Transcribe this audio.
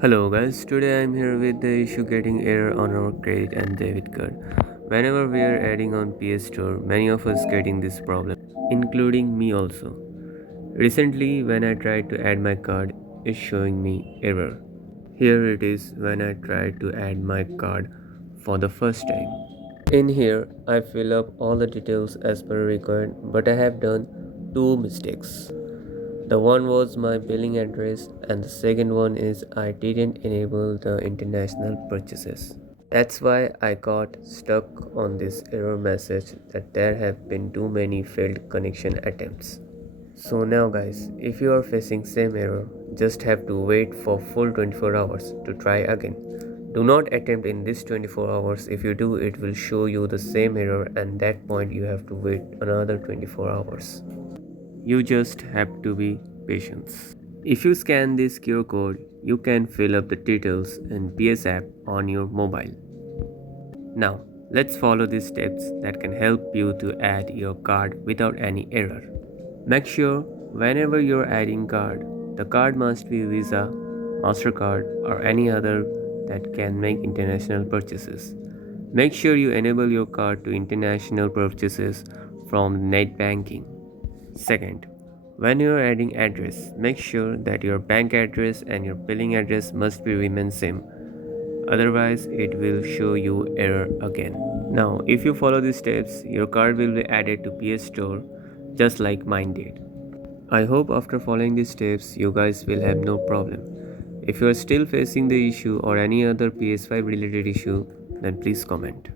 Hello guys, today I'm here with the issue getting error on our credit and debit card. Whenever we are adding on PS Store, many of us getting this problem, including me also. Recently when I tried to add my card, it's showing me error. Here it is when I tried to add my card for the first time. In here, I fill up all the details as per required, but I have done two mistakes. The one was my billing address, and the second one is I didn't enable the international purchases. That's why I got stuck on this error message that there have been too many failed connection attempts. So now guys, if you are facing same error, just have to wait for full 24 hours to try again. Do not attempt in this 24 hours. If you do, it will show you the same error, and that point you have to wait another 24 hours. You just have to be patient. If you scan this QR code, you can fill up the details in PS app on your mobile. Now, let's follow these steps that can help you to add your card without any error. Make sure whenever you're adding card, the card must be Visa, MasterCard or any other that can make international purchases. Make sure you enable your card to international purchases from net banking. Second, when you are adding address, make sure that your bank address and your billing address must be remain same. Otherwise, it will show you error again. Now, if you follow these steps, your card will be added to PS Store just like mine did. I hope after following these steps, you guys will have no problem. If you are still facing the issue or any other PS5 related issue, then please comment.